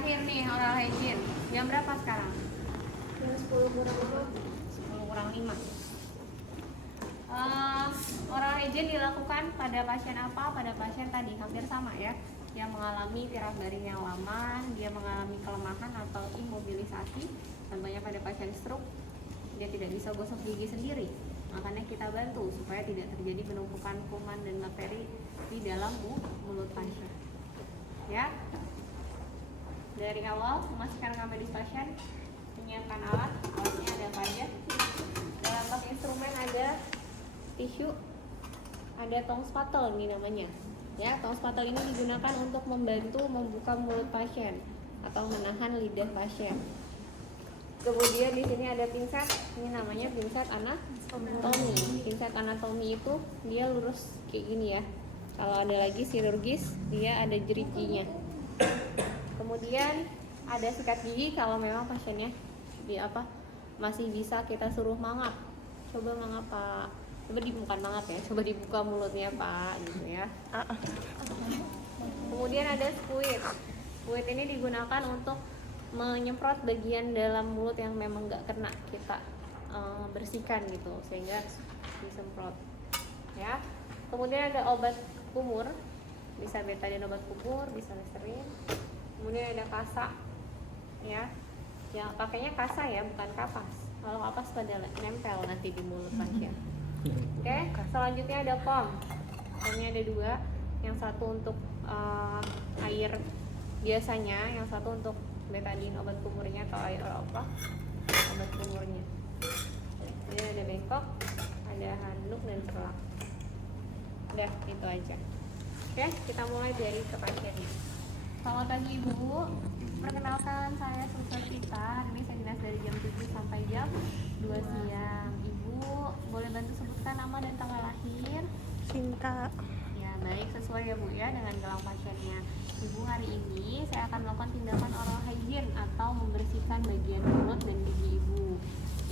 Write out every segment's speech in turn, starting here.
terakhir nih oral hygiene. Jam berapa sekarang? Jam 10 kurang 10 kurang 5. Oral hygiene dilakukan pada pasien apa? Pada pasien tadi hampir sama ya, yang mengalami tirak baring yang lama, dia mengalami kelemahan atau imobilisasi. Contohnya pada pasien stroke, dia tidak bisa gosok gigi sendiri, makanya kita bantu supaya tidak terjadi penumpukan kuman dan bakteri di dalam mulut pasien. Ya, dari awal memasukkan ke medis pasien, menyiapkan alatnya ada apa aja. Dalam box instrumen ada tisu, ada tong spatel ini namanya. Ya, tong spatel ini digunakan untuk membantu membuka mulut pasien atau menahan lidah pasien. Kemudian di sini ada pinset, ini namanya pinset anatomi. Pinset anatomi itu dia lurus kayak gini ya. Kalau ada lagi chirurgis, dia ada jerijinya. Kemudian ada sikat gigi kalau memang pasiennya masih bisa kita suruh mangap. Coba mangap Pak. Coba bukan mangap ya, coba dibuka mulutnya Pak gitu ya. Kemudian ada squid. Squid ini digunakan untuk menyemprot bagian dalam mulut yang memang nggak kena kita bersihkan gitu, sehingga disemprot ya. Kemudian ada obat kumur, bisa betadine obat kumur, bisa Listerine. Kemudian ada kasa ya, yang pakainya kasa ya, bukan kapas. Kalau kapas pada nempel nanti di mulut pasien. Oke, selanjutnya ada pom. Pomnya ada 2, yang satu untuk air biasanya, yang satu untuk betadine obat kumurnya atau air obat kumurnya. Ini ada bengkok, ada handuk dan selak. Udah, itu aja. Oke, kita mulai dari ke pasiennya. Selamat pagi Ibu, perkenalkan saya Sultan Sita. Ini saya dinas dari jam 7 sampai jam 2 siang. Ibu boleh bantu sebutkan nama dan tanggal lahir? Cinta. Ya baik, sesuai ya Bu ya dengan gelang pasiennya. Ibu, hari ini saya akan melakukan tindakan oral hygiene atau membersihkan bagian mulut dan gigi Ibu.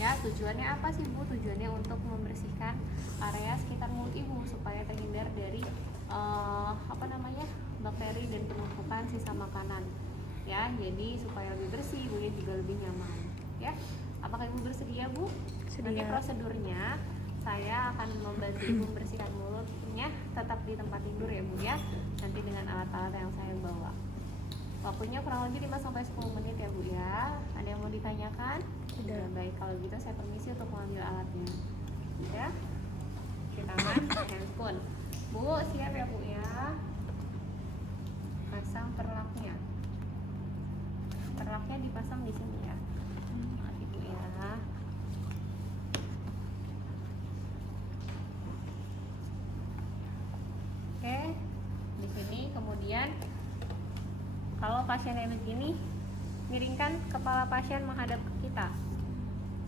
Ya, tujuannya apa sih Bu? Tujuannya untuk membersihkan area sekitar mulut Ibu supaya terhindar dari bakteri dan penumpukan sisa makanan. Ya, jadi supaya lebih bersih, Ibunya juga lebih nyaman. Ya, apakah Ibu bersedia Bu? Nanti prosedurnya saya akan membantu Ibu membersihkan mulutnya tetap di tempat tidur ya Bu ya. Nanti dengan alat-alat yang saya bawa. Waktunya kurang lebih 5-10 menit ya Bu ya. Ada yang mau ditanyakan? Sudah. Baik, kalau gitu saya permisi untuk mengambil alatnya. Ya. Cuci tangan, handphone. Bu, siap ya Bu ya. Pasang perlaknya. Perlaknya dipasang di sini ya. Maaf Ibu ya. Oke, di sini kemudian kalau pasiennya begini, miringkan kepala pasien menghadap ke kita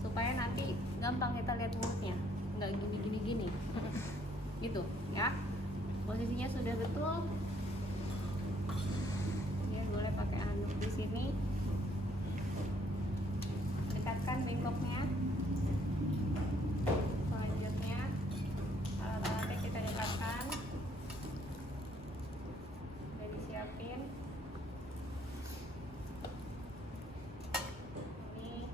supaya nanti gampang kita lihat mulutnya, nggak gini gitu ya. Posisinya sudah betul, ya boleh pakai handuk di sini. Dekatkan bengkoknya. Selanjutnya alat-alatnya kita dekatkan. Udah disiapin. Ini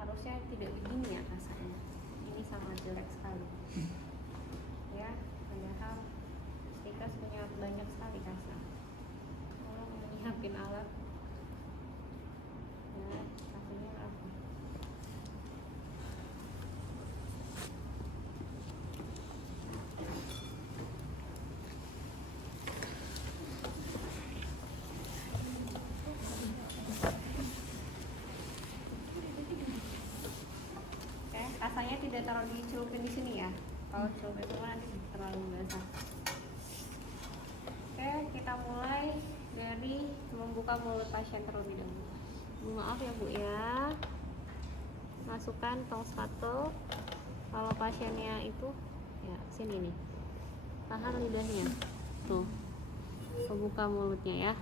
harusnya tidak begini ya kasarnya. Ini sangat jelek sekali. Ya, padahal Stikas punya banyak sekali kasar. Tolong menyiapin alat. Ya, kasarnya apa? Oke, kasarnya tidak terlalu dicelupin di sini ya. Kalau celupin semua nanti terlalu basah. Oke, kita mulai dari membuka mulut pasien terlebih dahulu. Maaf ya Bu ya. Masukkan tong spatel. Kalau pasiennya itu ya sini nih. Tahan lidahnya. Tuh. Membuka mulutnya ya.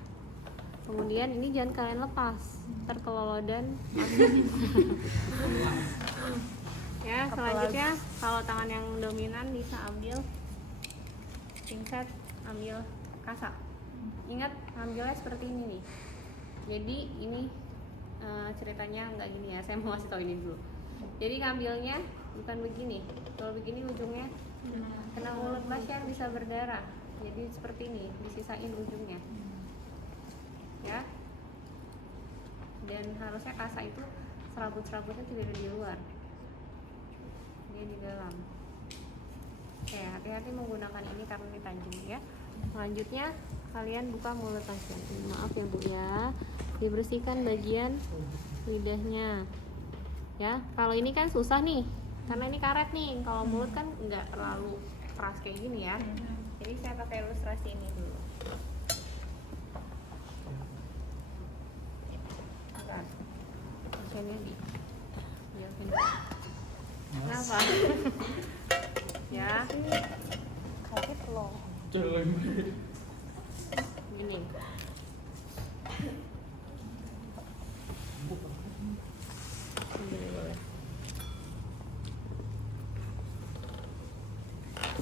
Kemudian ini jangan kalian lepas, terkelolodan masuk. Ya, selanjutnya kalau tangan yang dominan bisa ambil pinset, ambil kasa. Ingat, ambilnya seperti ini nih. Jadi ini ceritanya nggak gini ya, saya mau kasih tahu ini dulu. Jadi ngambilnya bukan begini, kalau begini ujungnya kena mulut pasien bisa berdarah. Jadi seperti ini, disisain ujungnya, ya. Dan harusnya kasa itu serabut-serabutnya tidak ada di luar, dia di dalam. Oke, hati-hati menggunakan ini karena ini tajam ya. Selanjutnya kalian buka mulut pasien. Maaf ya Bu ya, dibersihkan bagian lidahnya ya. Kalau ini kan susah nih karena ini karet nih. Kalau mulut kan nggak terlalu keras kayak gini ya. Jadi saya pakai ilustrasi ini dulu. Bentar. Pasiennya di kenapa? Ya, kaget loh. gini.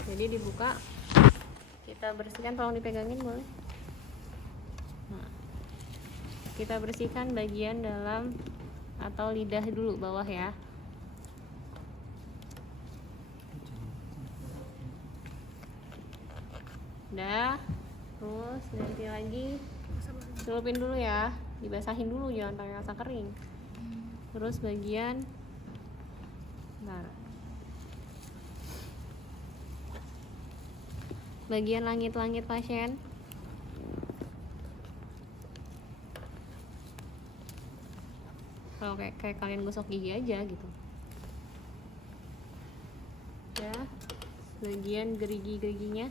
Jadi dibuka, kita bersihkan, tolong dipegangin boleh. Nah, kita bersihkan bagian dalam atau lidah dulu, bawah ya. Udah, terus ganti lagi, celupin dulu ya, dibasahin dulu, jangan pakai rasa kering. Terus bagian, bentar. Bagian langit-langit pasien. Kalau kayak kalian gosok gigi aja gitu. Ya, bagian gerigi-geriginya,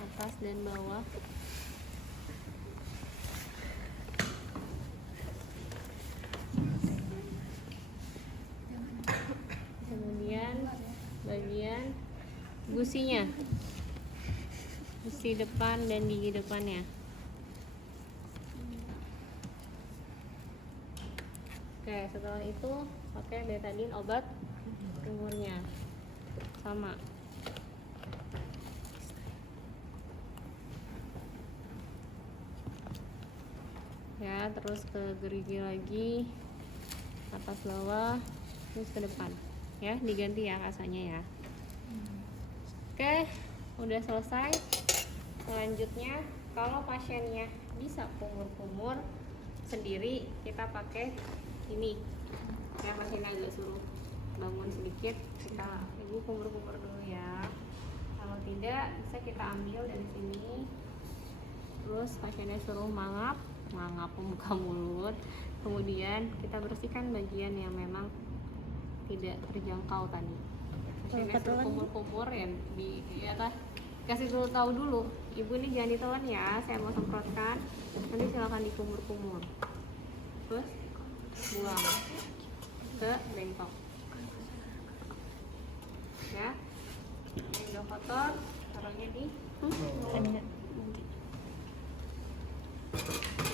atas dan bawah. Kemudian bagian gusinya, gusi depan dan gigi depannya. Oke, setelah itu pakai betadine obat kumurnya sama. Ya, terus ke gerigi lagi, atas bawah, terus ke depan. Ya, diganti ya kasanya ya. Oke, udah selesai. Selanjutnya, kalau pasiennya bisa kumur-kumur sendiri, kita pakai ini. Ya, pasiennya agak suruh bangun sedikit, kita ibu kumur-kumur dulu ya. Kalau tidak, bisa kita ambil dari sini. Terus pasiennya suruh mangap membuka mulut. Kemudian kita bersihkan bagian yang memang tidak terjangkau tadi. Pasiennya suruh kumur-kumur ya, kasih dulu tahu dulu, ibu ini jangan ditelan ya, saya mau semprotkan, nanti silakan dikumur-kumur. Terus buang ke bengkok ya. Yang udah kotor taruhnya di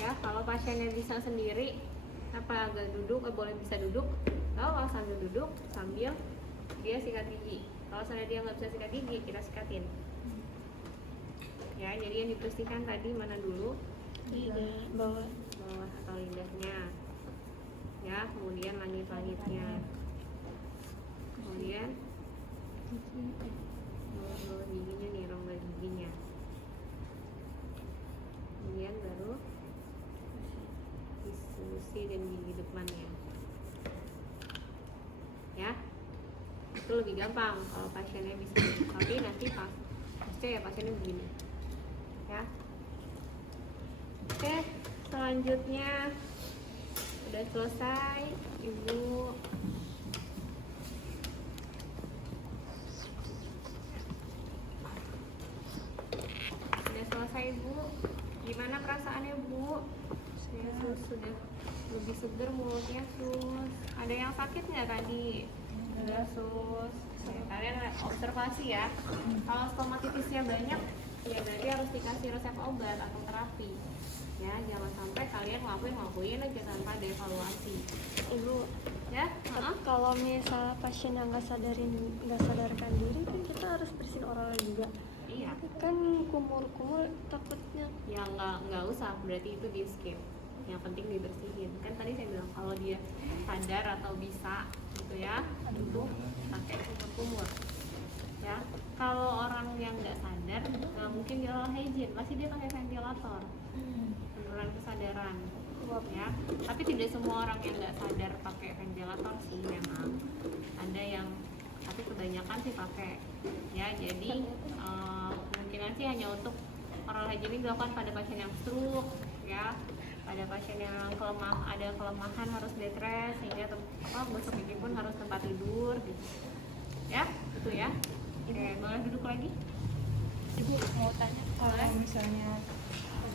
ya. Kalau pasiennya bisa sendiri apa agak duduk, boleh bisa duduk. Kalau sambil duduk sambil dia sikat gigi. Kalau misalnya dia nggak bisa sikat gigi, kita sikatin ya. Jadi yang dibersihkan tadi mana dulu? Bawah atau lidahnya ya. Kemudian langit-langitnya, kemudian bawah giginya nih, rongga giginya. Kemudian baru gusi dan gigi depannya ya. Itu lebih gampang kalau pasiennya bisa, tapi nanti pasti ya pasiennya begini ya. Oke, selanjutnya udah selesai ibu. Udah selesai ibu, gimana perasaannya bu? Ya, sudah lebih seger mulutnya sus. Ada yang sakit nggak tadi? Udah sus. Ya, kalian observasi ya. Kalau stomatitisnya banyak, ya berarti harus dikasih resep obat atau terapi. Ya, jangan sampai kalian ngelakuin aja tanpa ada evaluasi. Ibu, Ya, kalau misal pasien yang nggak sadarkan diri kan kita harus bersihin oral juga. iya. kan kumur-kumur takutnya. Ya nggak usah, berarti itu di skip. Yang penting dibersihin. Kan tadi saya bilang kalau dia sadar atau bisa gitu ya, itu pakai kumur-kumur. Ya, kalau orang yang nggak sadar, nggak mungkin dia oral hygiene, pasti dia pakai ventilator. Penurunan kesadaran. Ya, tapi tidak semua orang yang nggak sadar pakai ventilator sih memang. Ada yang, tapi kebanyakan sih pakai. Ya, jadi kemungkinan sih hanya untuk oral hygiene dilakukan pada pasien yang stroke, ya, pada pasien yang ada kelemahan harus bed rest, sehingga gosok gigi pun harus tempat tidur, gitu. Ya, itu ya. Oke, boleh duduk lagi? Ibu mau tanya, kalau misalnya